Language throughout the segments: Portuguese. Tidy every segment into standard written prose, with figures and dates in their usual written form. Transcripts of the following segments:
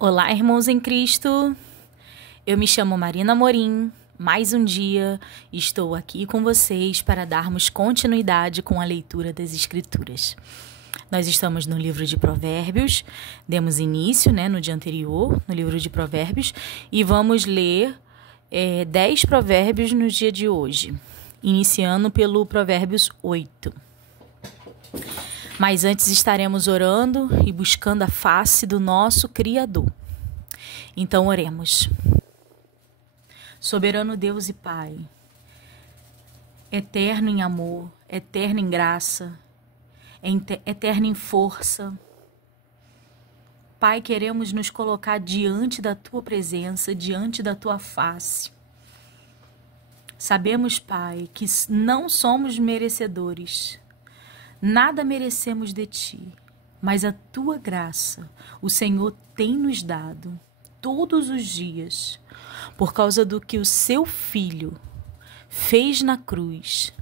Olá, irmãos em Cristo. Eu me chamo Marina Morim. Mais um dia estou aqui com vocês para darmos continuidade com a leitura das Escrituras. Nós estamos no livro de Provérbios, demos início, no dia anterior, no livro de Provérbios, e vamos ler 10 provérbios no dia de hoje, iniciando pelo Provérbios 8. Mas antes estaremos orando e buscando a face do nosso Criador. Então oremos. Soberano Deus e Pai, eterno em amor, eterno em graça, eterno em força. Pai, queremos nos colocar diante da Tua presença, diante da Tua face. Sabemos, Pai, que não somos merecedores. Nada merecemos de Ti, mas a Tua graça, o Senhor tem nos dado todos os dias, por causa do que o Seu Filho fez na cruz,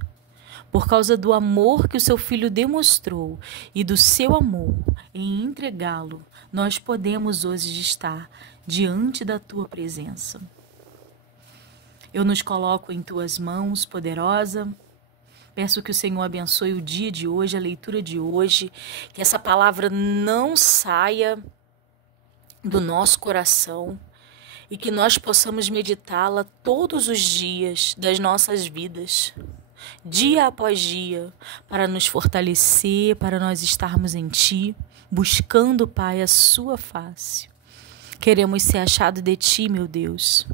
por causa do amor que o Seu Filho demonstrou e do Seu amor em entregá-lo, nós podemos hoje estar diante da Tua presença. Eu nos coloco em Tuas mãos, poderosa. Peço que o Senhor abençoe o dia de hoje, a leitura de hoje, que essa palavra não saia do nosso coração e que nós possamos meditá-la todos os dias das nossas vidas, dia após dia, para nos fortalecer, para nós estarmos em Ti, buscando, Pai, a Sua face. Queremos ser achados de Ti, meu Deus.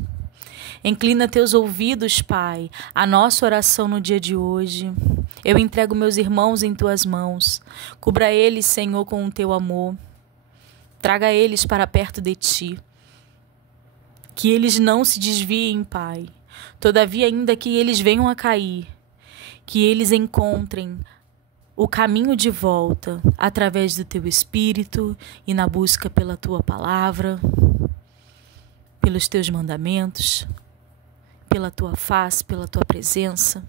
Inclina Teus ouvidos, Pai, à nossa oração no dia de hoje. Eu entrego meus irmãos em Tuas mãos. Cubra eles, Senhor, com o Teu amor. Traga eles para perto de Ti. Que eles não se desviem, Pai. Todavia, ainda que eles venham a cair, que eles encontrem o caminho de volta através do Teu Espírito e na busca pela Tua palavra, pelos Teus mandamentos, pela Tua face, pela Tua presença.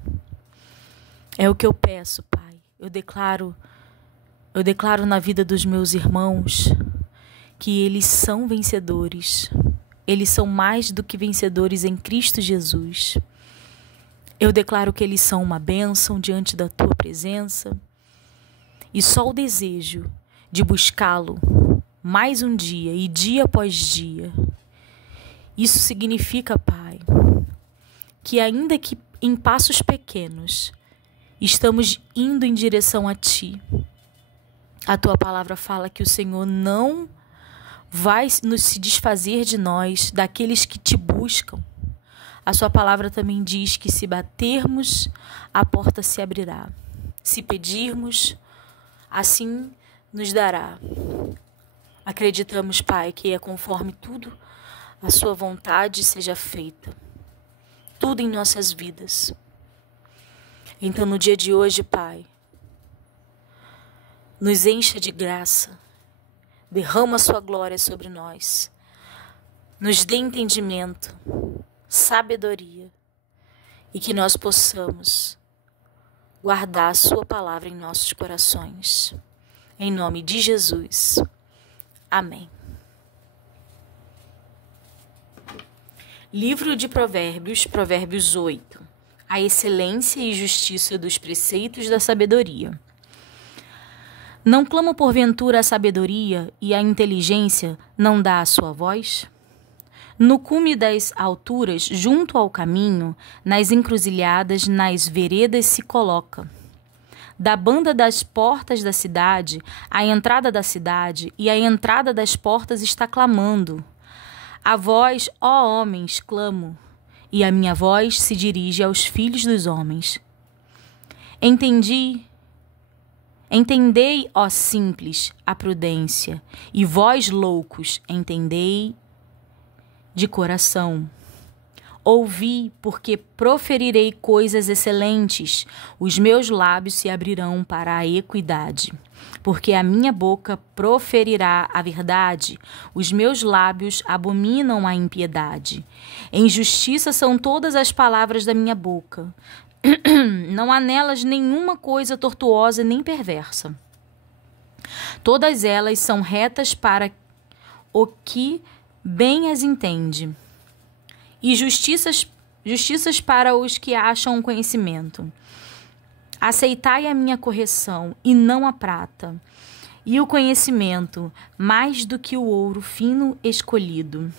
É o que eu peço, Pai. Eu declaro na vida dos meus irmãos que eles são vencedores. Eles são mais do que vencedores em Cristo Jesus. Eu declaro que eles são uma bênção diante da Tua presença. E só o desejo de buscá-lo mais um dia e dia após dia. Isso significa, Pai, que ainda que em passos pequenos, estamos indo em direção a Ti. A Tua palavra fala que o Senhor não vai nos se desfazer de nós, daqueles que Te buscam. A Sua palavra também diz que se batermos, a porta se abrirá. Se pedirmos, assim nos dará. Acreditamos, Pai, que é conforme tudo a Sua vontade seja feita. Tudo em nossas vidas. Então, no dia de hoje, Pai, nos encha de graça, derrama a Sua glória sobre nós, nos dê entendimento, sabedoria, e que nós possamos guardar a Sua palavra em nossos corações. Em nome de Jesus. Amém. Livro de Provérbios, Provérbios 8. A excelência e justiça dos preceitos da sabedoria. Não clamo porventura a sabedoria e a inteligência não dá a sua voz? No cume das alturas, junto ao caminho, nas encruzilhadas, nas veredas se coloca. Da banda das portas da cidade, a entrada da cidade e a entrada das portas está clamando. A vós, ó homens, clamo, e a minha voz se dirige aos filhos dos homens. Entendei, ó simples, a prudência, e vós, loucos, entendei de coração. Ouvi, porque proferirei coisas excelentes, os meus lábios se abrirão para a equidade. Porque a minha boca proferirá a verdade, os meus lábios abominam a impiedade. Em justiça são todas as palavras da minha boca. Não há nelas nenhuma coisa tortuosa nem perversa. Todas elas são retas para o que bem as entende, e justiças para os que acham conhecimento. Aceitai a minha correção, e não a prata, e o conhecimento, mais do que o ouro fino escolhido.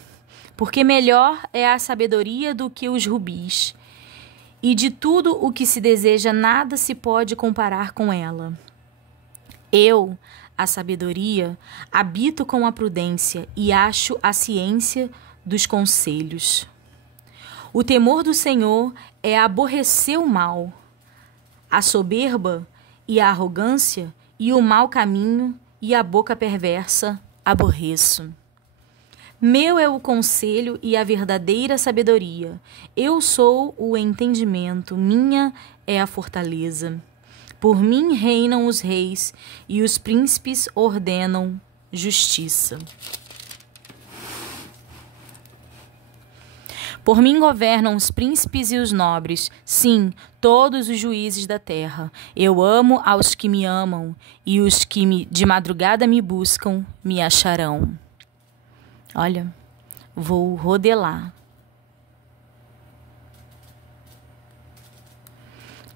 Porque melhor é a sabedoria do que os rubis, e de tudo o que se deseja nada se pode comparar com ela. Eu, a sabedoria, habito com a prudência e acho a ciência dos conselhos. O temor do Senhor é aborrecer o mal, a soberba e a arrogância e o mau caminho e a boca perversa aborreço. Meu é o conselho e a verdadeira sabedoria. Eu sou o entendimento, minha é a fortaleza. Por mim reinam os reis e os príncipes ordenam justiça. Por mim governam os príncipes e os nobres, sim, todos os juízes da terra. Eu amo aos que me amam, e os que de madrugada me buscam me acharão. Olha, vou rodelar.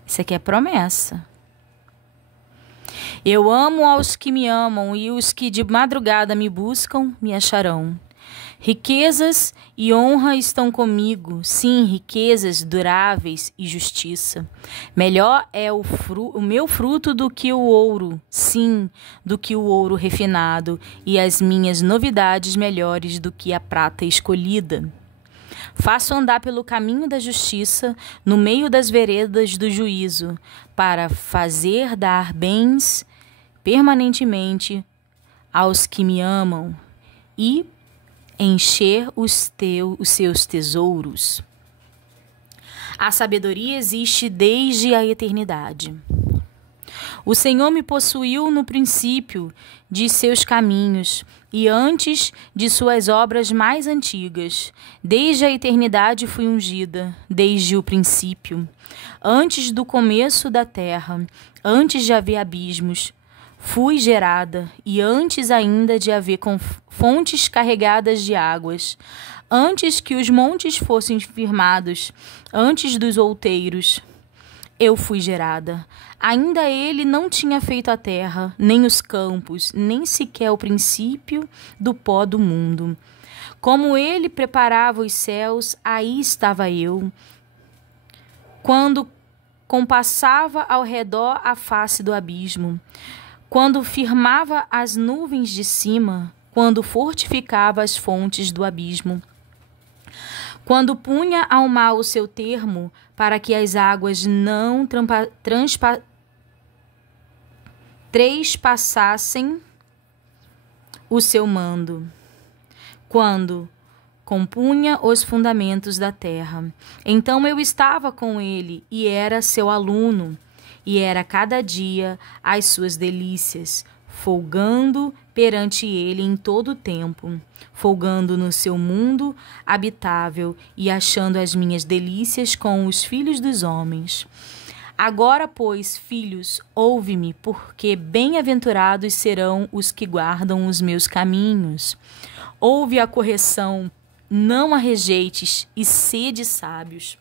Isso aqui é promessa. Eu amo aos que me amam, e os que de madrugada me buscam me acharão. Riquezas e honra estão comigo, sim, riquezas duráveis e justiça. Melhor é o meu fruto do que o ouro, sim, do que o ouro refinado, e as minhas novidades melhores do que a prata escolhida. Faço andar pelo caminho da justiça, no meio das veredas do juízo, para fazer dar bens permanentemente aos que me amam e encher os seus tesouros. A sabedoria existe desde a eternidade. O Senhor me possuiu no princípio de seus caminhos e antes de suas obras mais antigas. Desde a eternidade fui ungida, desde o princípio, antes do começo da terra, antes de haver abismos. Fui gerada, e antes ainda de haver fontes carregadas de águas, antes que os montes fossem firmados, antes dos outeiros, eu fui gerada. Ainda ele não tinha feito a terra, nem os campos, nem sequer o princípio do pó do mundo. Como ele preparava os céus, aí estava eu. Quando compassava ao redor a face do abismo, quando firmava as nuvens de cima, quando fortificava as fontes do abismo, quando punha ao mar o seu termo, para que as águas não trespassassem o seu mando, quando compunha os fundamentos da terra. Então eu estava com ele e era seu aluno, e era cada dia as suas delícias, folgando perante ele em todo o tempo, folgando no seu mundo habitável e achando as minhas delícias com os filhos dos homens. Agora, pois, filhos, ouve-me, porque bem-aventurados serão os que guardam os meus caminhos. Ouve a correção, não a rejeites, e sede sábios.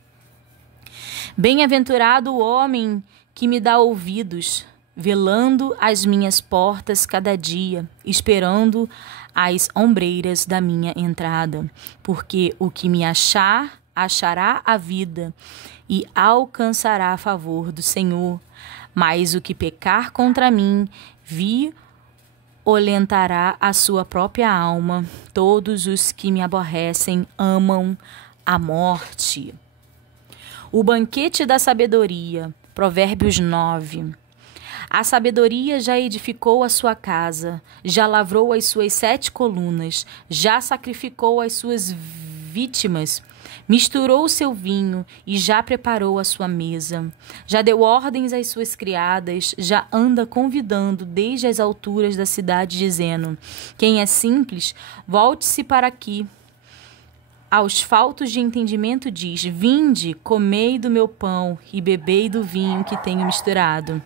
Bem-aventurado o homem que me dá ouvidos, velando as minhas portas cada dia, esperando as ombreiras da minha entrada. Porque o que me achar, achará a vida e alcançará a favor do Senhor. Mas o que pecar contra mim, violentará a sua própria alma. Todos os que me aborrecem amam a morte. O banquete da sabedoria. Provérbios 9. A sabedoria já edificou a sua casa, já lavrou as suas 7 colunas, já sacrificou as suas vítimas, misturou o seu vinho e já preparou a sua mesa. Já deu ordens às suas criadas, já anda convidando desde as alturas da cidade, dizendo: quem é simples, volte-se para aqui. Aos faltos de entendimento diz: vinde, comei do meu pão e bebei do vinho que tenho misturado.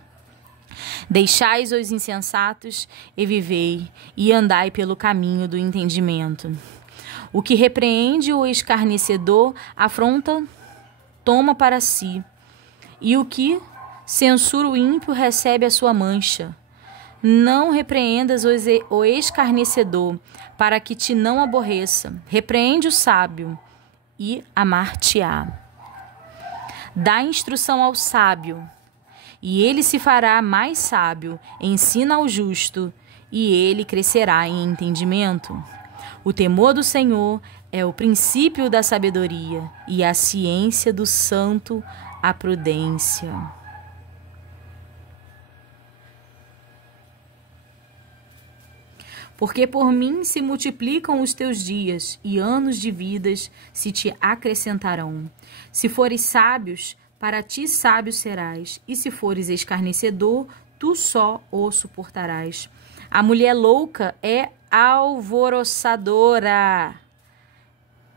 Deixai os insensatos e vivei, e andai pelo caminho do entendimento. O que repreende o escarnecedor afronta, toma para si, e o que censura o ímpio recebe a sua mancha. Não repreendas o escarnecedor, para que te não aborreça. Repreende o sábio, e amar-te-á. Dá instrução ao sábio, e ele se fará mais sábio. Ensina ao justo, e ele crescerá em entendimento. O temor do Senhor é o princípio da sabedoria, e a ciência do santo a prudência. Porque por mim se multiplicam os teus dias, e anos de vidas se te acrescentarão. Se fores sábios, para ti sábio serás, e se fores escarnecedor, tu só o suportarás. A mulher louca é alvoroçadora,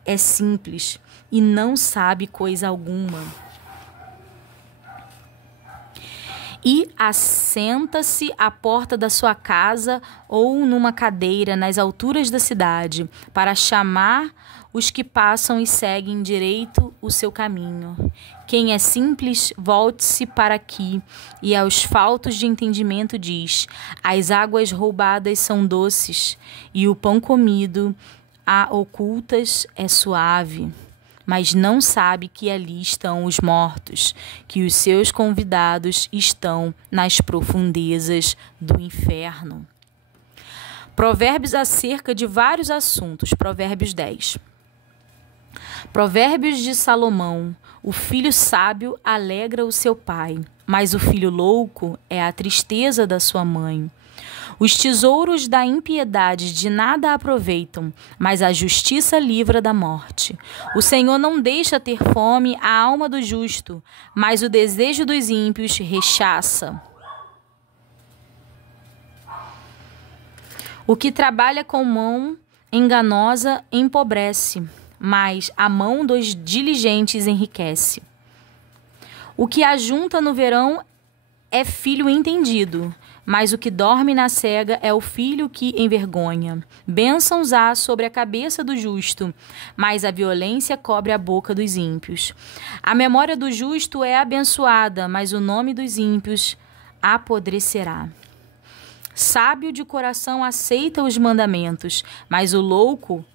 é simples e não sabe coisa alguma. E assenta-se à porta da sua casa ou numa cadeira nas alturas da cidade, para chamar os que passam e seguem direito o seu caminho. Quem é simples, volte-se para aqui, e aos faltos de entendimento diz: as águas roubadas são doces, e o pão comido a ocultas é suave. Mas não sabe que ali estão os mortos, que os seus convidados estão nas profundezas do inferno. Provérbios acerca de vários assuntos. Provérbios 10. Provérbios de Salomão. O filho sábio alegra o seu pai, mas o filho louco é a tristeza da sua mãe. Os tesouros da impiedade de nada aproveitam, mas a justiça livra da morte. O Senhor não deixa ter fome a alma do justo, mas o desejo dos ímpios rechaça. O que trabalha com mão enganosa empobrece, mas a mão dos diligentes enriquece. O que ajunta no verão é filho entendido, mas o que dorme na cega é o filho que envergonha. Bênçãos há sobre a cabeça do justo, mas a violência cobre a boca dos ímpios. A memória do justo é abençoada, mas o nome dos ímpios apodrecerá. Sábio de coração aceita os mandamentos, mas o louco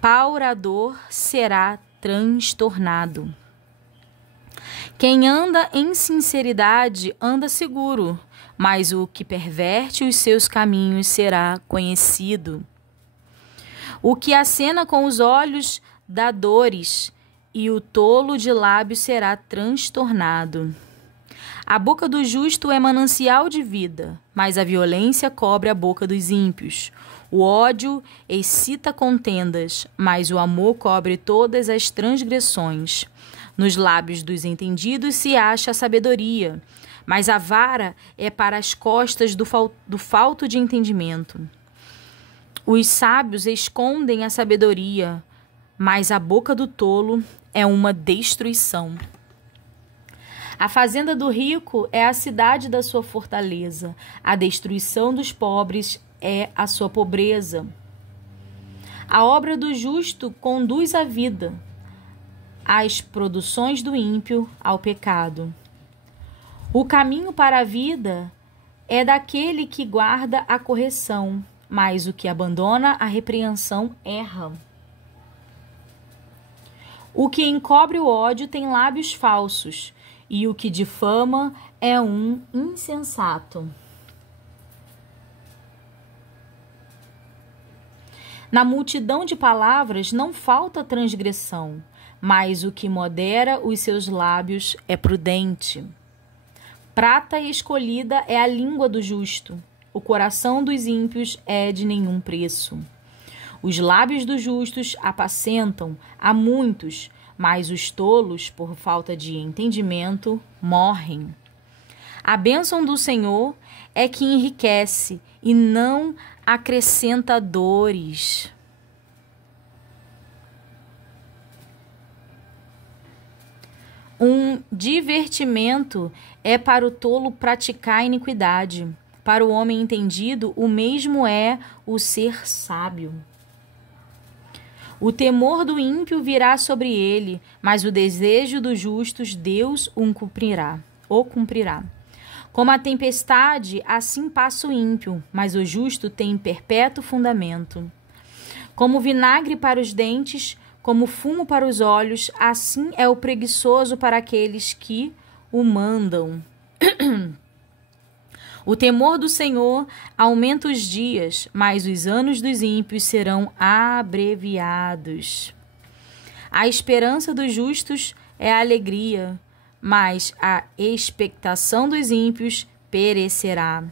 paurador será transtornado. Quem anda em sinceridade anda seguro, mas o que perverte os seus caminhos será conhecido. O que acena com os olhos dá dores, e o tolo de lábios será transtornado. A boca do justo é manancial de vida, mas a violência cobre a boca dos ímpios. O ódio excita contendas, mas o amor cobre todas as transgressões. Nos lábios dos entendidos se acha a sabedoria, mas a vara é para as costas do falto de entendimento. Os sábios escondem a sabedoria, mas a boca do tolo é uma destruição. A fazenda do rico é a cidade da sua fortaleza. A destruição dos pobres é a sua pobreza. A obra do justo conduz à vida, as produções do ímpio ao pecado. O caminho para a vida é daquele que guarda a correção, mas o que abandona a repreensão erra. O que encobre o ódio tem lábios falsos, e o que difama é um insensato. Na multidão de palavras não falta transgressão, mas o que modera os seus lábios é prudente. Prata escolhida é a língua do justo, o coração dos ímpios é de nenhum preço. Os lábios dos justos apacentam a muitos, mas os tolos, por falta de entendimento, morrem. A bênção do Senhor é que enriquece e não acrescenta dores. Um divertimento é para o tolo praticar iniquidade. Para o homem entendido, o mesmo é o ser sábio. O temor do ímpio virá sobre ele, mas o desejo dos justos Deus o cumprirá. Como a tempestade, assim passa o ímpio, mas o justo tem perpétuo fundamento. Como vinagre para os dentes, como fumo para os olhos, assim é o preguiçoso para aqueles que o mandam. O temor do Senhor aumenta os dias, mas os anos dos ímpios serão abreviados. A esperança dos justos é a alegria, mas a expectação dos ímpios perecerá.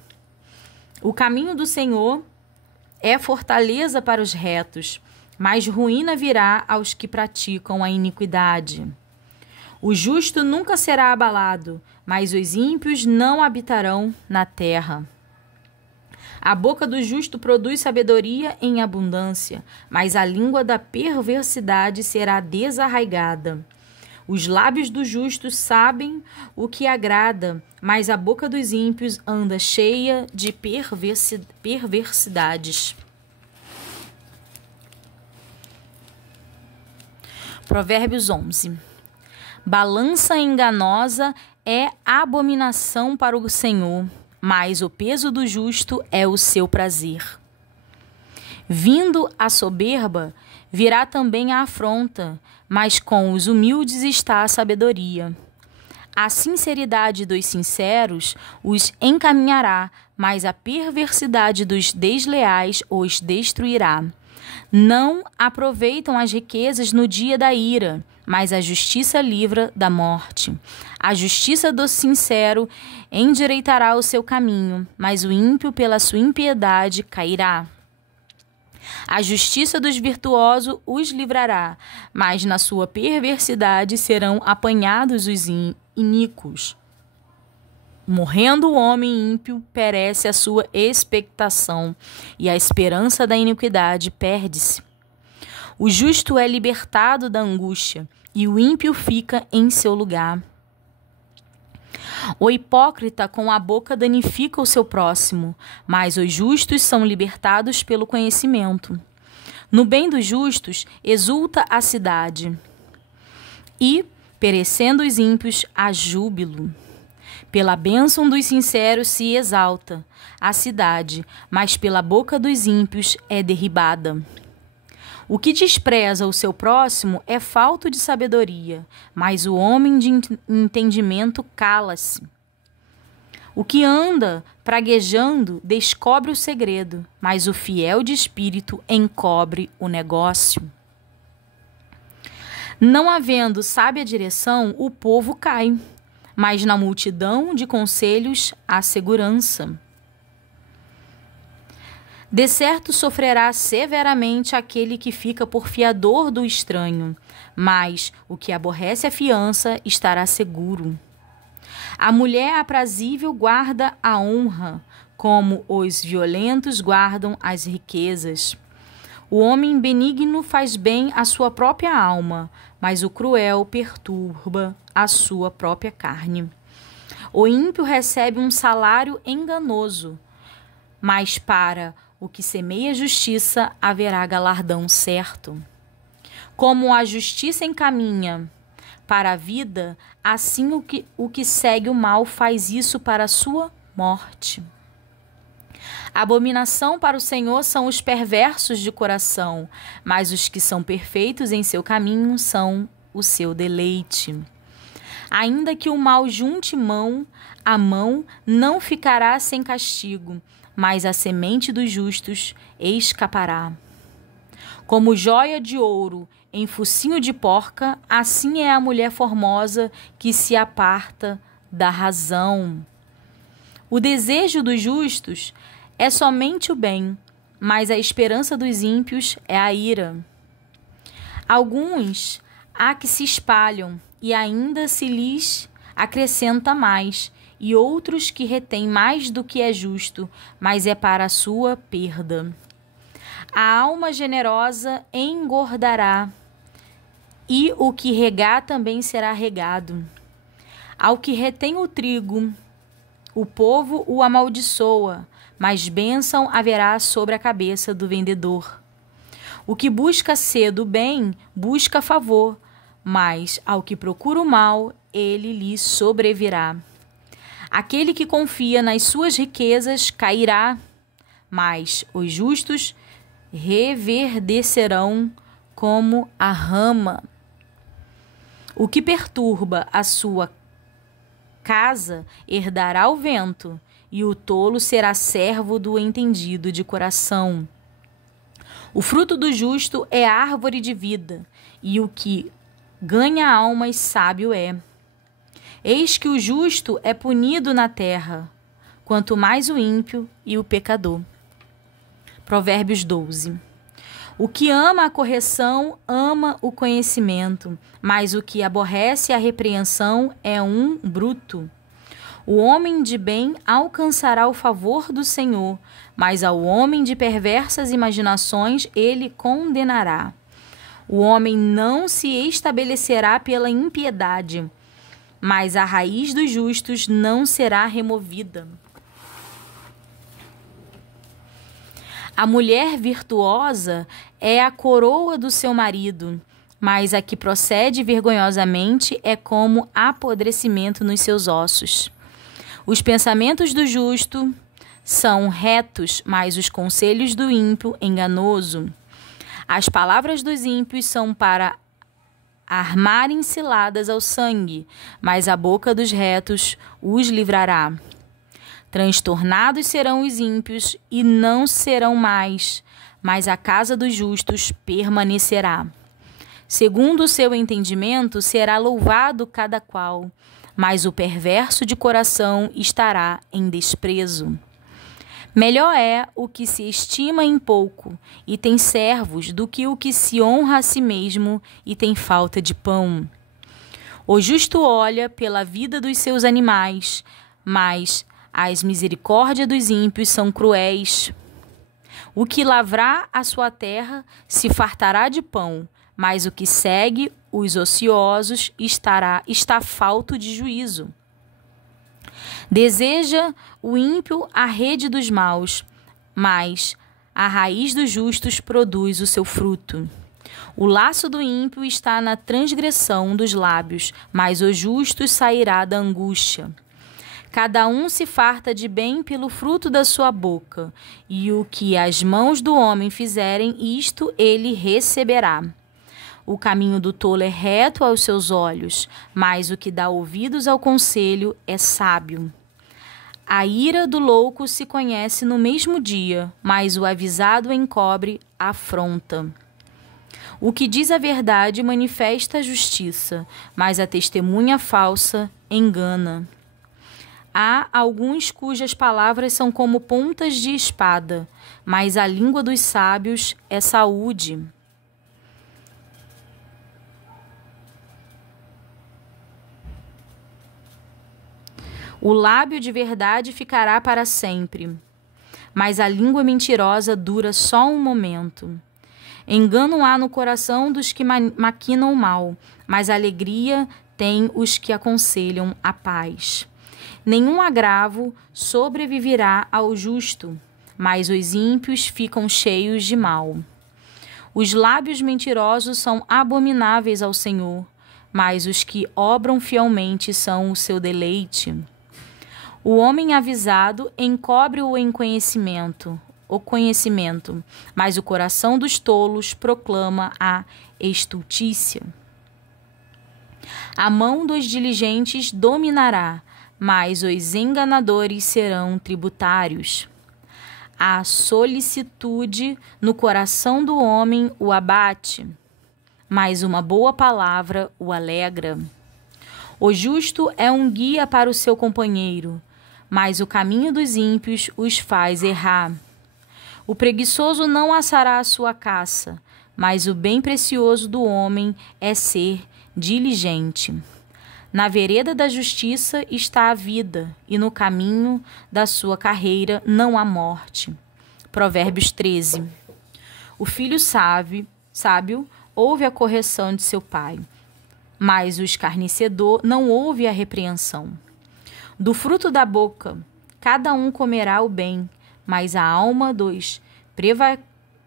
O caminho do Senhor é fortaleza para os retos, mas ruína virá aos que praticam a iniquidade. O justo nunca será abalado, mas os ímpios não habitarão na terra. A boca do justo produz sabedoria em abundância, mas a língua da perversidade será desarraigada. Os lábios do justo sabem o que agrada, mas a boca dos ímpios anda cheia de perversidades. Provérbios 11. Balança enganosa é abominação para o Senhor, mas o peso do justo é o seu prazer. Vindo a soberba, virá também a afronta, mas com os humildes está a sabedoria. A sinceridade dos sinceros os encaminhará, mas a perversidade dos desleais os destruirá. Não aproveitam as riquezas no dia da ira, mas a justiça livra da morte. A justiça do sincero endireitará o seu caminho, mas o ímpio pela sua impiedade cairá. A justiça dos virtuosos os livrará, mas na sua perversidade serão apanhados os iníquos. Morrendo o homem ímpio, perece a sua expectação, e a esperança da iniquidade perde-se. O justo é libertado da angústia, e o ímpio fica em seu lugar. O hipócrita com a boca danifica o seu próximo, mas os justos são libertados pelo conhecimento. No bem dos justos exulta a cidade, e, perecendo os ímpios, há júbilo. Pela bênção dos sinceros se exalta a cidade, mas pela boca dos ímpios é derribada. O que despreza o seu próximo é falto de sabedoria, mas o homem de entendimento cala-se. O que anda praguejando descobre o segredo, mas o fiel de espírito encobre o negócio. Não havendo sábia direção, o povo cai, mas na multidão de conselhos há segurança. De certo sofrerá severamente aquele que fica por fiador do estranho, mas o que aborrece a fiança estará seguro. A mulher aprazível guarda a honra, como os violentos guardam as riquezas. O homem benigno faz bem à sua própria alma, mas o cruel perturba a sua própria carne. O ímpio recebe um salário enganoso, mas para o que semeia justiça haverá galardão certo. Como a justiça encaminha para a vida, assim o que segue o mal faz isso para a sua morte. Abominação para o Senhor são os perversos de coração, mas os que são perfeitos em seu caminho são o seu deleite. Ainda que o mal junte mão a mão, não ficará sem castigo, mas a semente dos justos escapará. Como joia de ouro em focinho de porca, assim é a mulher formosa que se aparta da razão. O desejo dos justos é somente o bem, mas a esperança dos ímpios é a ira. Alguns há que se espalham e ainda se lhes acrescenta mais, e outros que retêm mais do que é justo, mas é para a sua perda. A alma generosa engordará, e o que regar também será regado. Ao que retém o trigo, o povo o amaldiçoa, mas bênção haverá sobre a cabeça do vendedor. O que busca cedo o bem, busca favor, mas ao que procura o mal, ele lhe sobrevirá. Aquele que confia nas suas riquezas cairá, mas os justos reverdecerão como a rama. O que perturba a sua casa herdará o vento, e o tolo será servo do entendido de coração. O fruto do justo é árvore de vida, e o que ganha almas sábio é. Eis que o justo é punido na terra, quanto mais o ímpio e o pecador. Provérbios 12. O que ama a correção, ama o conhecimento, mas o que aborrece a repreensão é um bruto. O homem de bem alcançará o favor do Senhor, mas ao homem de perversas imaginações ele condenará. O homem não se estabelecerá pela impiedade, mas a raiz dos justos não será removida. A mulher virtuosa é a coroa do seu marido, mas a que procede vergonhosamente é como apodrecimento nos seus ossos. Os pensamentos do justo são retos, mas os conselhos do ímpio enganoso. As palavras dos ímpios são para armarem ciladas ao sangue, mas a boca dos retos os livrará. Transtornados serão os ímpios e não serão mais, mas a casa dos justos permanecerá. Segundo o seu entendimento será louvado cada qual, mas o perverso de coração estará em desprezo. Melhor é o que se estima em pouco e tem servos do que o que se honra a si mesmo e tem falta de pão. O justo olha pela vida dos seus animais, mas as misericórdias dos ímpios são cruéis. O que lavrar a sua terra se fartará de pão, mas o que segue os ociosos está falto de juízo. Deseja o ímpio a rede dos maus, mas a raiz dos justos produz o seu fruto. O laço do ímpio está na transgressão dos lábios, mas o justo sairá da angústia. Cada um se farta de bem pelo fruto da sua boca, e o que as mãos do homem fizerem, isto ele receberá. O caminho do tolo é reto aos seus olhos, mas o que dá ouvidos ao conselho é sábio. A ira do louco se conhece no mesmo dia, mas o avisado encobre a afronta. O que diz a verdade manifesta a justiça, mas a testemunha falsa engana. Há alguns cujas palavras são como pontas de espada, mas a língua dos sábios é saúde. O lábio de verdade ficará para sempre, mas a língua mentirosa dura só um momento. Engano há no coração dos que maquinam o mal, mas alegria tem os que aconselham a paz. Nenhum agravo sobreviverá ao justo, mas os ímpios ficam cheios de mal. Os lábios mentirosos são abomináveis ao Senhor, mas os que obram fielmente são o seu deleite. O homem avisado encobre o conhecimento, mas o coração dos tolos proclama a estultícia. A mão dos diligentes dominará, mas os enganadores serão tributários. A solicitude no coração do homem o abate, mas uma boa palavra o alegra. O justo é um guia para o seu companheiro, mas o caminho dos ímpios os faz errar. O preguiçoso não assará a sua caça, mas o bem precioso do homem é ser diligente. Na vereda da justiça está a vida, e no caminho da sua carreira não há morte. Provérbios 13. O filho sábio ouve a correção de seu pai, mas o escarnecedor não ouve a repreensão. Do fruto da boca, cada um comerá o bem, mas a alma dos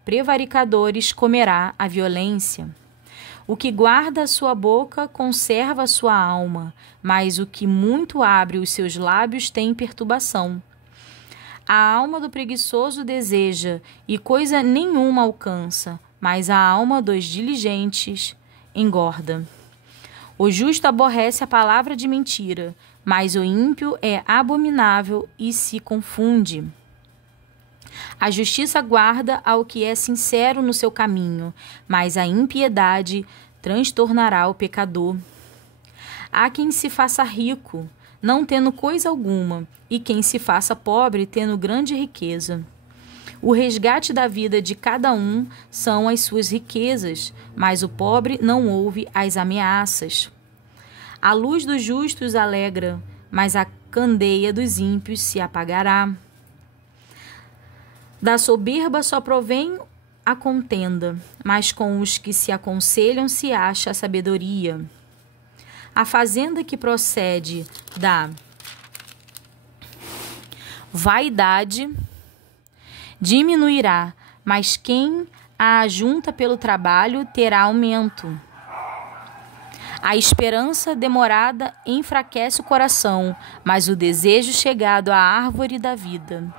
prevaricadores comerá a violência. O que guarda a sua boca conserva a sua alma, mas o que muito abre os seus lábios tem perturbação. A alma do preguiçoso deseja, e coisa nenhuma alcança, mas a alma dos diligentes engorda. O justo aborrece a palavra de mentira, mas o ímpio é abominável e se confunde. A justiça guarda ao que é sincero no seu caminho, mas a impiedade transtornará o pecador. Há quem se faça rico, não tendo coisa alguma, e quem se faça pobre, tendo grande riqueza. O resgate da vida de cada um são as suas riquezas, mas o pobre não ouve as ameaças. A luz dos justos alegra, mas a candeia dos ímpios se apagará. Da soberba só provém a contenda, mas com os que se aconselham se acha a sabedoria. A fazenda que procede da vaidade diminuirá, mas quem a ajunta pelo trabalho terá aumento. A esperança demorada enfraquece o coração, mas o desejo chegado à árvore da vida.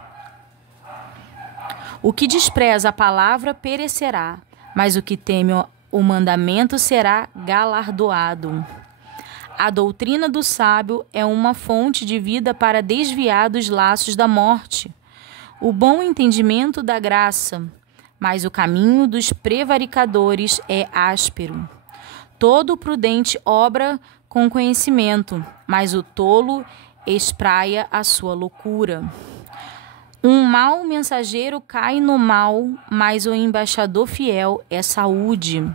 O que despreza a palavra perecerá, mas o que teme o mandamento será galardoado. A doutrina do sábio é uma fonte de vida para desviar dos laços da morte. O bom entendimento da graça, mas o caminho dos prevaricadores é áspero. Todo prudente obra com conhecimento, mas o tolo espraia a sua loucura. Um mau mensageiro cai no mal, mas o embaixador fiel é saúde.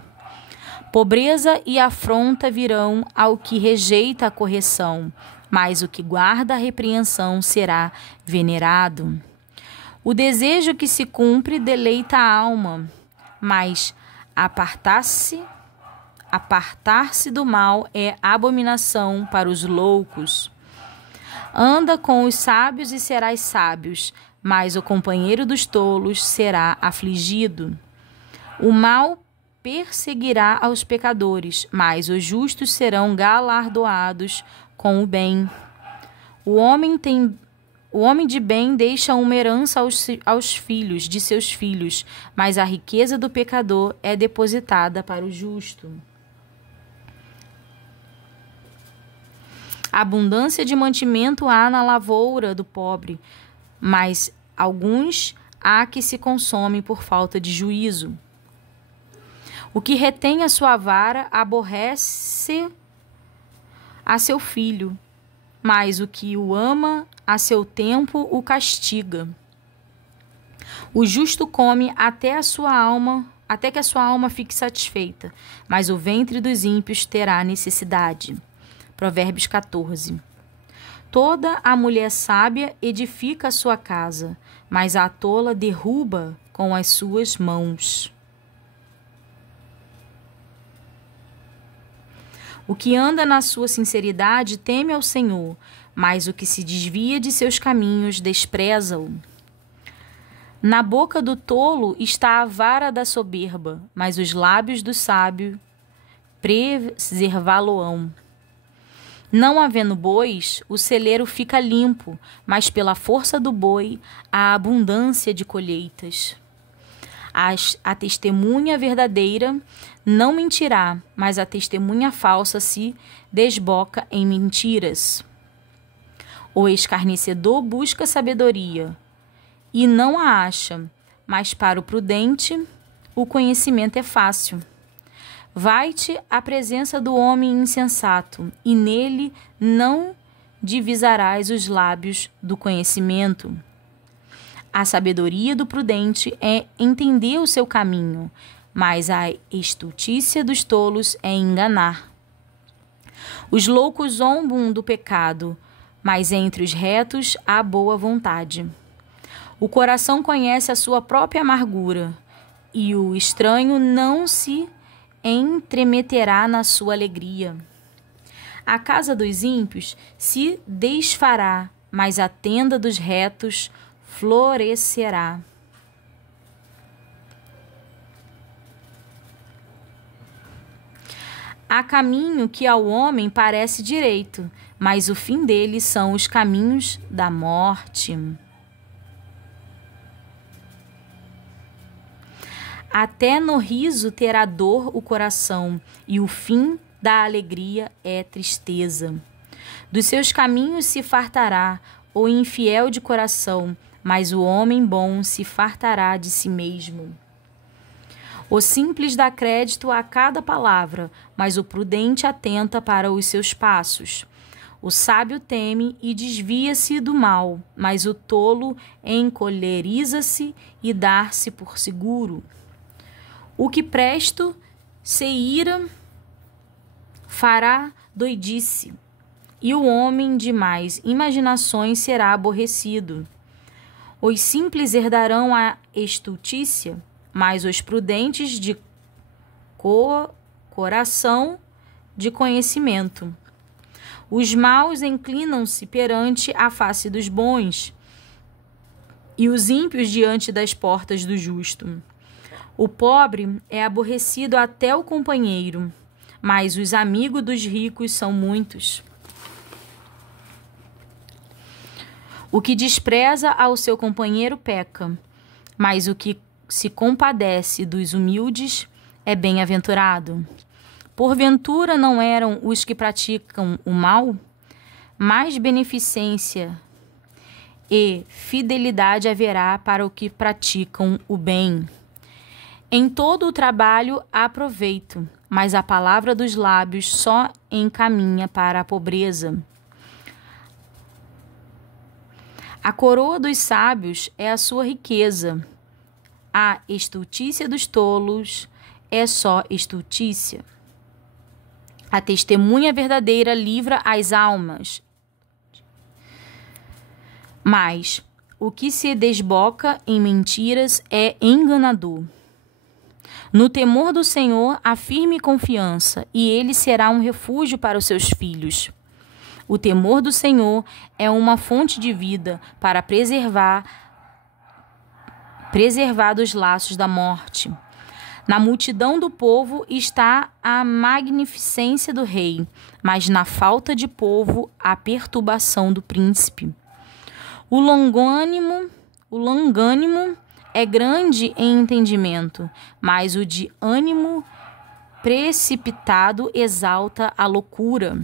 Pobreza e afronta virão ao que rejeita a correção, mas o que guarda a repreensão será venerado. O desejo que se cumpre deleita a alma, mas apartar-se do mal é abominação para os loucos. Anda com os sábios e serás sábios, mas o companheiro dos tolos será afligido. O mal perseguirá aos pecadores, mas os justos serão galardoados com o bem. O homem de bem deixa uma herança aos filhos de seus filhos, mas a riqueza do pecador é depositada para o justo. Abundância de mantimento há na lavoura do pobre, mas alguns há que se consomem por falta de juízo. O que retém a sua vara aborrece a seu filho, mas o que o ama a seu tempo o castiga. O justo come até que a sua alma fique satisfeita, mas o ventre dos ímpios terá necessidade. Provérbios 14. Toda a mulher sábia edifica a sua casa, mas a tola derruba com as suas mãos. O que anda na sua sinceridade teme ao Senhor, mas o que se desvia de seus caminhos despreza-o. Na boca do tolo está a vara da soberba, mas os lábios do sábio preservá-lo-ão. Não havendo bois, o celeiro fica limpo, mas pela força do boi há abundância de colheitas. A testemunha verdadeira não mentirá, mas a testemunha falsa se desboca em mentiras. O escarnecedor busca sabedoria e não a acha, mas para o prudente o conhecimento é fácil. Vai-te à presença do homem insensato, e nele não divisarás os lábios do conhecimento. A sabedoria do prudente é entender o seu caminho, mas a estultícia dos tolos é enganar. Os loucos zombam do pecado, mas entre os retos há boa vontade. O coração conhece a sua própria amargura, e o estranho não se entremeterá na sua alegria. A casa dos ímpios se desfará, mas a tenda dos retos florescerá. Há caminho que ao homem parece direito, mas o fim dele são os caminhos da morte. Até no riso terá dor o coração, e o fim da alegria é tristeza. Dos seus caminhos se fartará o infiel de coração, mas o homem bom se fartará de si mesmo. O simples dá crédito a cada palavra, mas o prudente atenta para os seus passos. O sábio teme e desvia-se do mal, mas o tolo encoleriza-se e dá-se por seguro. O que presto se ira fará doidice, e o homem de mais imaginações será aborrecido. Os simples herdarão a estultícia, mas os prudentes de coração de conhecimento. Os maus inclinam-se perante a face dos bons, e os ímpios diante das portas do justo. O pobre é aborrecido até o companheiro, mas os amigos dos ricos são muitos. O que despreza ao seu companheiro peca, mas o que se compadece dos humildes é bem-aventurado. Porventura não eram os que praticam o mal? Mais beneficência e fidelidade haverá para os que praticam o bem. Em todo o trabalho há proveito, mas a palavra dos lábios só encaminha para a pobreza. A coroa dos sábios é a sua riqueza. A estultícia dos tolos é só estultícia. A testemunha verdadeira livra as almas. Mas o que se desboca em mentiras é enganador. No temor do Senhor há firme confiança, e ele será um refúgio para os seus filhos. O temor do Senhor é uma fonte de vida para preservar dos laços da morte. Na multidão do povo está a magnificência do rei, mas na falta de povo a perturbação do príncipe. O longânimo é grande em entendimento, mas o de ânimo precipitado exalta a loucura.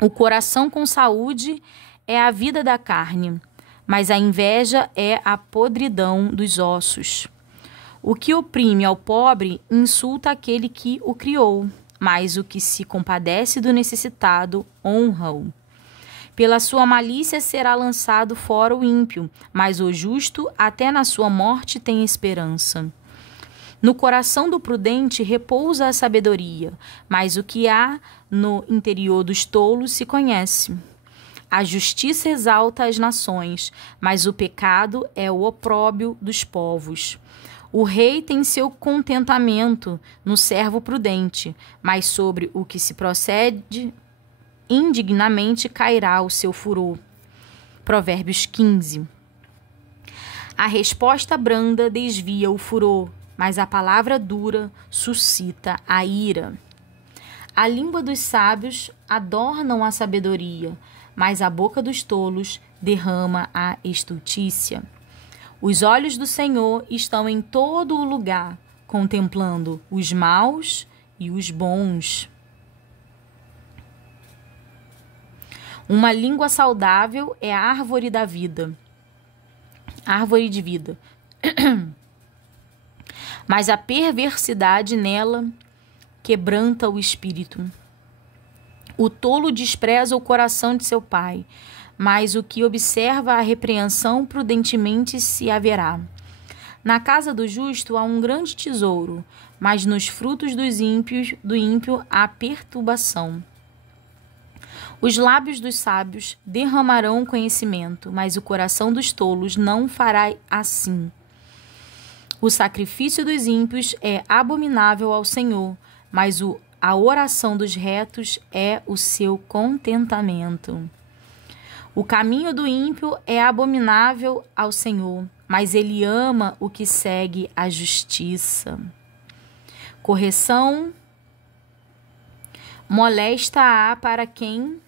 O coração com saúde é a vida da carne, mas a inveja é a podridão dos ossos. O que oprime ao pobre insulta aquele que o criou, mas o que se compadece do necessitado honra-o. Pela sua malícia será lançado fora o ímpio, mas o justo até na sua morte tem esperança. No coração do prudente repousa a sabedoria, mas o que há no interior dos tolos se conhece. A justiça exalta as nações, mas o pecado é o opróbio dos povos. O rei tem seu contentamento no servo prudente, mas sobre o que se procede indignamente cairá o seu furor. Provérbios 15. A resposta branda desvia o furor, mas a palavra dura suscita a ira. A língua dos sábios adornam a sabedoria, mas a boca dos tolos derrama a estultícia. Os olhos do Senhor estão em todo o lugar, contemplando os maus e os bons. Uma língua saudável é a árvore da vida. Árvore de vida. Mas a perversidade nela quebranta o espírito. O tolo despreza o coração de seu pai, mas o que observa a repreensão prudentemente se haverá. Na casa do justo há um grande tesouro, mas nos frutos do ímpio há perturbação. Os lábios dos sábios derramarão conhecimento, mas o coração dos tolos não fará assim. O sacrifício dos ímpios é abominável ao Senhor, mas a oração dos retos é o seu contentamento. O caminho do ímpio é abominável ao Senhor, mas ele ama o que segue a justiça. Correção molesta há para quem...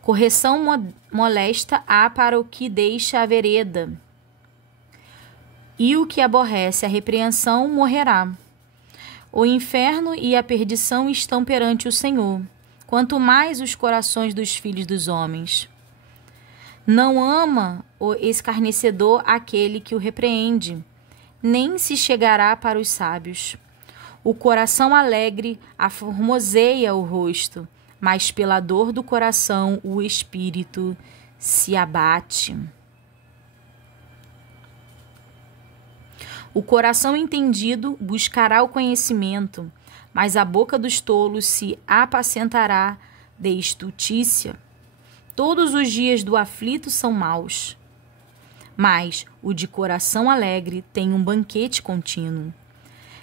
Correção molesta há para o que deixa a vereda, e o que aborrece a repreensão morrerá. O inferno e a perdição estão perante o Senhor, quanto mais os corações dos filhos dos homens. Não ama o escarnecedor aquele que o repreende, nem se chegará para os sábios. O coração alegre aformoseia o rosto, mas pela dor do coração o espírito se abate. O coração entendido buscará o conhecimento, mas a boca dos tolos se apacentará de estultícia. Todos os dias do aflito são maus, mas o de coração alegre tem um banquete contínuo.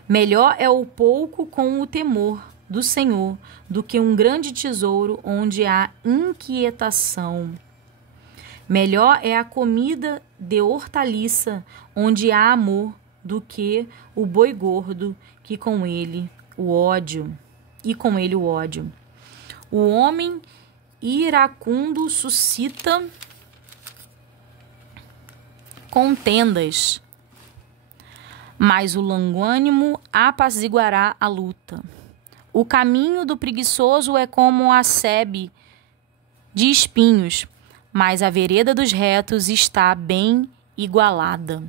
Melhor é o pouco com o temor do Senhor do que um grande tesouro onde há inquietação. Melhor é a comida de hortaliça onde há amor do que o boi gordo que com ele o ódio. O homem iracundo suscita contendas, mas o longânimo apaziguará a luta. O caminho do preguiçoso é como a sebe de espinhos, mas a vereda dos retos está bem igualada.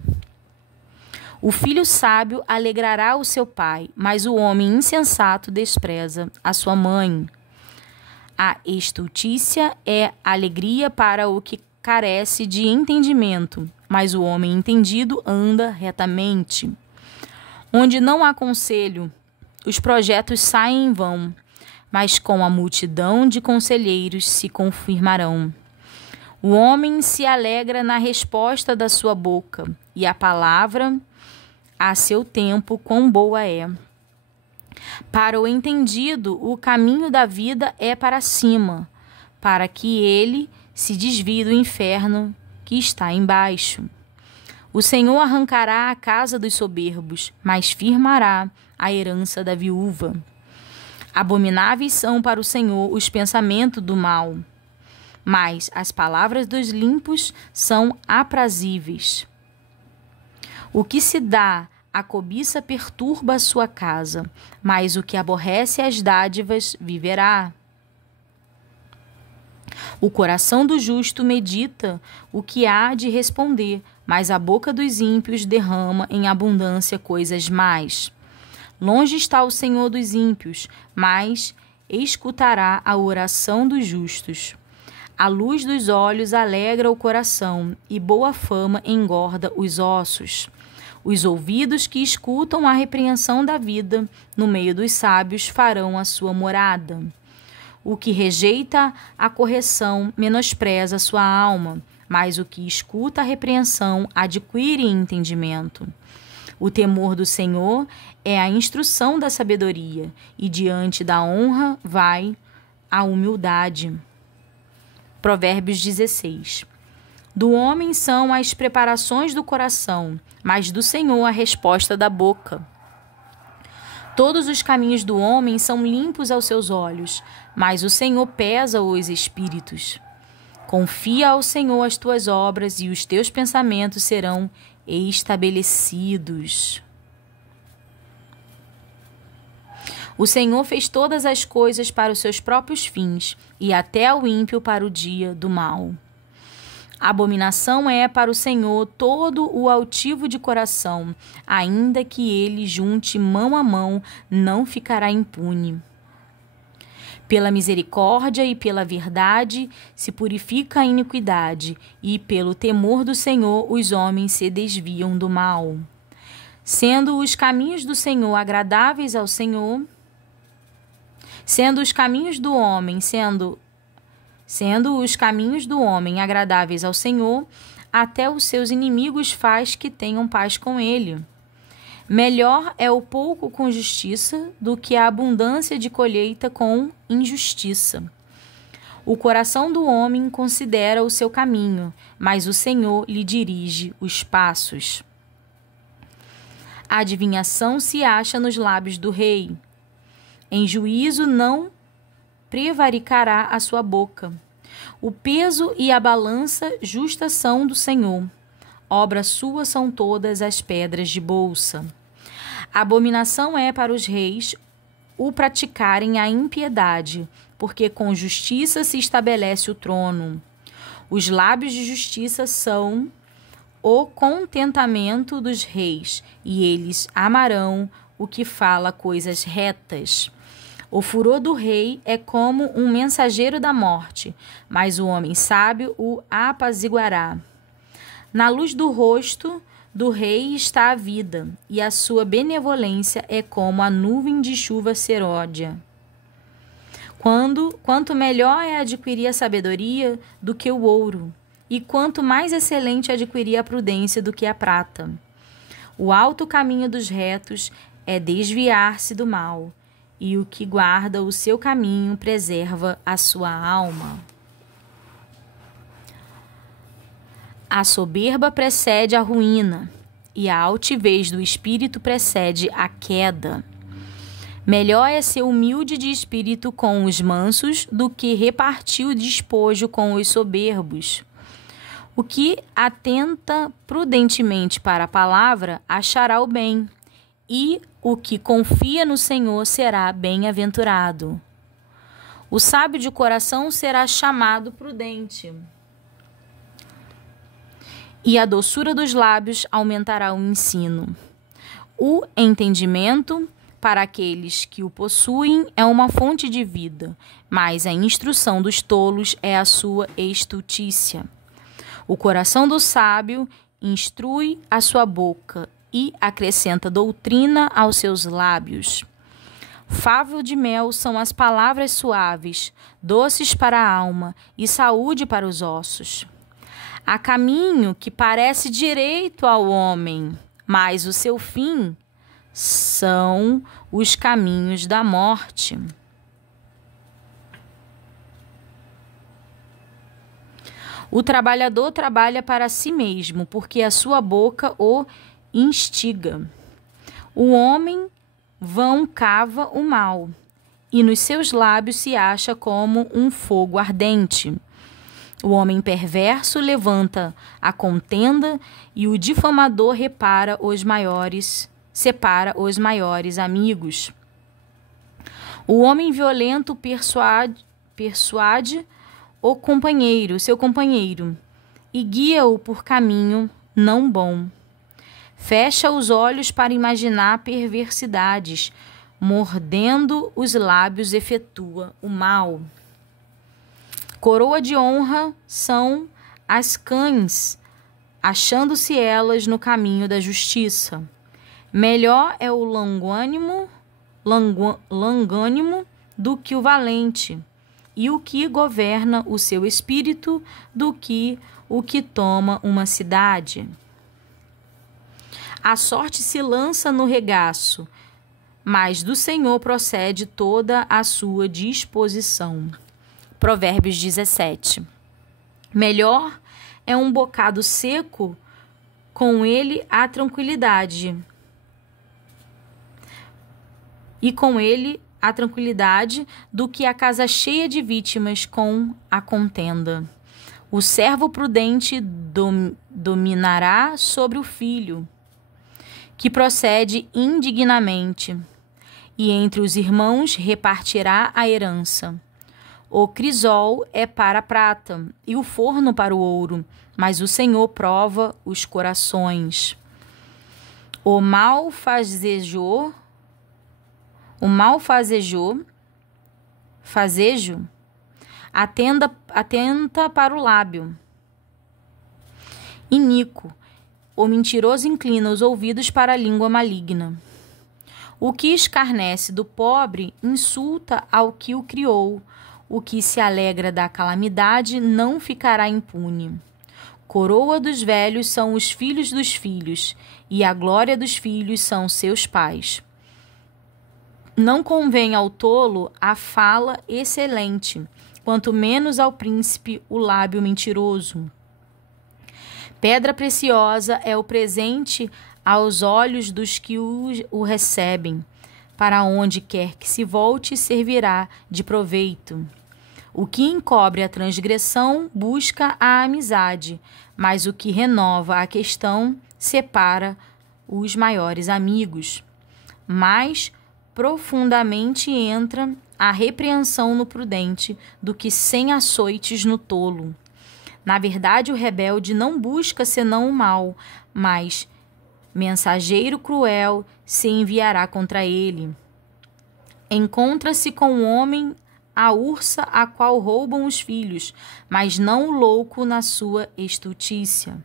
O filho sábio alegrará o seu pai, mas o homem insensato despreza a sua mãe. A estultícia é alegria para o que carece de entendimento, mas o homem entendido anda retamente. Onde não há conselho, os projetos saem em vão, mas com a multidão de conselheiros se confirmarão. O homem se alegra na resposta da sua boca, e a palavra, a seu tempo, quão boa é. Para o entendido, o caminho da vida é para cima, para que ele se desvie do inferno que está embaixo. O Senhor arrancará a casa dos soberbos, mas firmará a herança da viúva. Abomináveis são para o Senhor os pensamentos do mal, mas as palavras dos limpos são aprazíveis. O que se dá à cobiça perturba a sua casa, mas o que aborrece as dádivas viverá. O coração do justo medita o que há de responder, mas a boca dos ímpios derrama em abundância coisas más. Longe está o Senhor dos ímpios, mas escutará a oração dos justos. A luz dos olhos alegra o coração, e boa fama engorda os ossos. Os ouvidos que escutam a repreensão da vida, no meio dos sábios, farão a sua morada. O que rejeita a correção menospreza sua alma, mas o que escuta a repreensão adquire entendimento. O temor do Senhor é a instrução da sabedoria, e diante da honra vai a humildade. Provérbios 16. Do homem são as preparações do coração, mas do Senhor a resposta da boca. Todos os caminhos do homem são limpos aos seus olhos, mas o Senhor pesa os espíritos. Confia ao Senhor as tuas obras e os teus pensamentos serão estabelecidos. O Senhor fez todas as coisas para os seus próprios fins, e até ao ímpio para o dia do mal. Abominação é para o Senhor todo o altivo de coração, ainda que ele junte mão a mão, não ficará impune. Pela misericórdia e pela verdade se purifica a iniquidade, e pelo temor do Senhor os homens se desviam do mal. Sendo os caminhos do Senhor agradáveis ao Senhor, sendo os caminhos do homem agradáveis ao Senhor, até os seus inimigos faz que tenham paz com ele. Melhor é o pouco com justiça do que a abundância de colheita com injustiça. O coração do homem considera o seu caminho, mas o Senhor lhe dirige os passos. A adivinhação se acha nos lábios do rei. Em juízo não prevaricará a sua boca. O peso e a balança justa são do Senhor. Obra sua são todas as pedras de bolsa. Abominação é para os reis o praticarem a impiedade, porque com justiça se estabelece o trono. Os lábios de justiça são o contentamento dos reis, e eles amarão o que fala coisas retas. O furor do rei é como um mensageiro da morte, mas o homem sábio o apaziguará. Na luz do rosto do rei está a vida, e a sua benevolência é como a nuvem de chuva serôdia. Quanto melhor é adquirir a sabedoria do que o ouro, e quanto mais excelente adquirir a prudência do que a prata. O alto caminho dos retos é desviar-se do mal, e o que guarda o seu caminho preserva a sua alma. A soberba precede a ruína, e a altivez do espírito precede a queda. Melhor é ser humilde de espírito com os mansos do que repartir o despojo com os soberbos. O que atenta prudentemente para a palavra achará o bem, e o que confia no Senhor será bem-aventurado. O sábio de coração será chamado prudente, e a doçura dos lábios aumentará o ensino. O entendimento, para aqueles que o possuem, é uma fonte de vida, mas a instrução dos tolos é a sua estultícia. O coração do sábio instrui a sua boca e acrescenta doutrina aos seus lábios. Favo de mel são as palavras suaves, doces para a alma e saúde para os ossos. Há caminho que parece direito ao homem, mas o seu fim são os caminhos da morte. O trabalhador trabalha para si mesmo, porque a sua boca o instiga. O homem vão cava o mal, e nos seus lábios se acha como um fogo ardente. O homem perverso levanta a contenda, e o difamador separa os maiores amigos. O homem violento persuade seu companheiro, e guia-o por caminho não bom. Fecha os olhos para imaginar perversidades, mordendo os lábios efetua o mal. Coroa de honra são as cães, achando-se elas no caminho da justiça. Melhor é o longânimo do que o valente, e o que governa o seu espírito do que o que toma uma cidade. A sorte se lança no regaço, mas do Senhor procede toda a sua disposição. Provérbios 17. Melhor é um bocado seco, com ele a tranquilidade, do que a casa cheia de vítimas com a contenda. O servo prudente dominará sobre o filho, que procede indignamente, e entre os irmãos repartirá a herança. O crisol é para a prata e o forno para o ouro, mas o Senhor prova os corações. O malfazejo atenta para o lábio. Iníquo, o mentiroso inclina os ouvidos para a língua maligna. O que escarnece do pobre insulta ao que o criou. O que se alegra da calamidade não ficará impune. Coroa dos velhos são os filhos dos filhos, e a glória dos filhos são seus pais. Não convém ao tolo a fala excelente, quanto menos ao príncipe o lábio mentiroso. Pedra preciosa é o presente aos olhos dos que o recebem. Para onde quer que se volte, servirá de proveito. O que encobre a transgressão busca a amizade, mas o que renova a questão separa os maiores amigos. Mais profundamente entra a repreensão no prudente do que 100 açoites no tolo. Na verdade, o rebelde não busca senão o mal, mas mensageiro cruel se enviará contra ele. Encontra-se com o homem a ursa a qual roubam os filhos, mas não o louco na sua estultícia.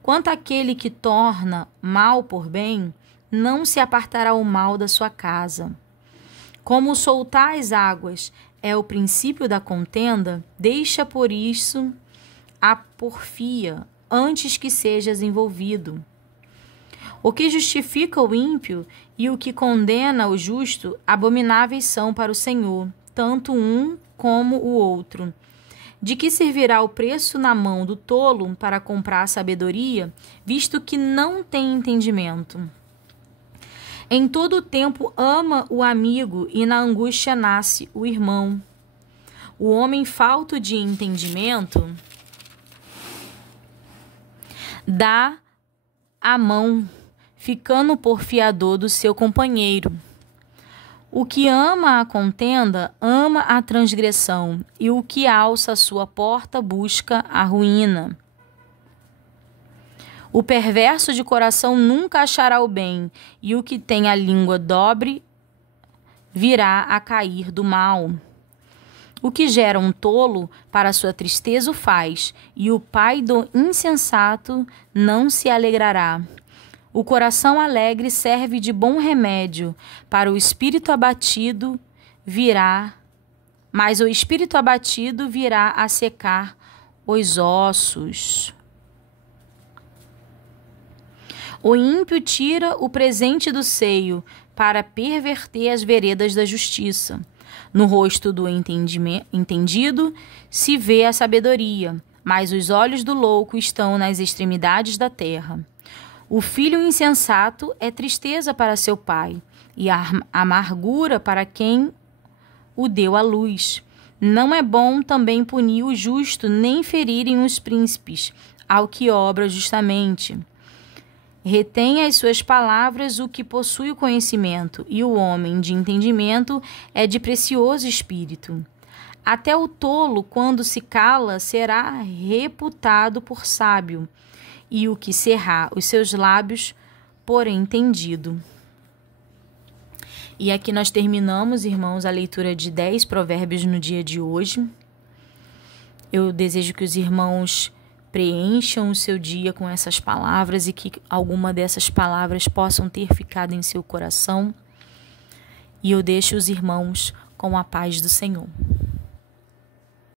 Quanto àquele que torna mal por bem, não se apartará o mal da sua casa. Como soltar as águas é o princípio da contenda, deixa por isso a porfia antes que sejas envolvido. O que justifica o ímpio e o que condena o justo, abomináveis são para o Senhor, tanto um como o outro. De que servirá o preço na mão do tolo para comprar sabedoria, visto que não tem entendimento? Em todo o tempo ama o amigo, e na angústia nasce o irmão. O homem falto de entendimento dá a mão, ficando por fiador do seu companheiro. O que ama a contenda, ama a transgressão, e o que alça a sua porta busca a ruína. O perverso de coração nunca achará o bem, e o que tem a língua dobre virá a cair do mal. O que gera um tolo, para sua tristeza o faz, e o pai do insensato não se alegrará. O coração alegre serve de bom remédio, para o espírito abatido mas o espírito abatido virá a secar os ossos. O ímpio tira o presente do seio, para perverter as veredas da justiça. No rosto do entendido se vê a sabedoria, mas os olhos do louco estão nas extremidades da terra. O filho insensato é tristeza para seu pai, e amargura para quem o deu à luz. Não é bom também punir o justo, nem ferirem os príncipes, ao que obra justamente. Retém as suas palavras o que possui o conhecimento, e o homem de entendimento é de precioso espírito. Até o tolo, quando se cala, será reputado por sábio, e o que cerrar os seus lábios por entendido. E aqui nós terminamos, irmãos, a leitura de 10 provérbios no dia de hoje. Eu desejo que os irmãos preencham o seu dia com essas palavras e que alguma dessas palavras possam ter ficado em seu coração. E eu deixo os irmãos com a paz do Senhor.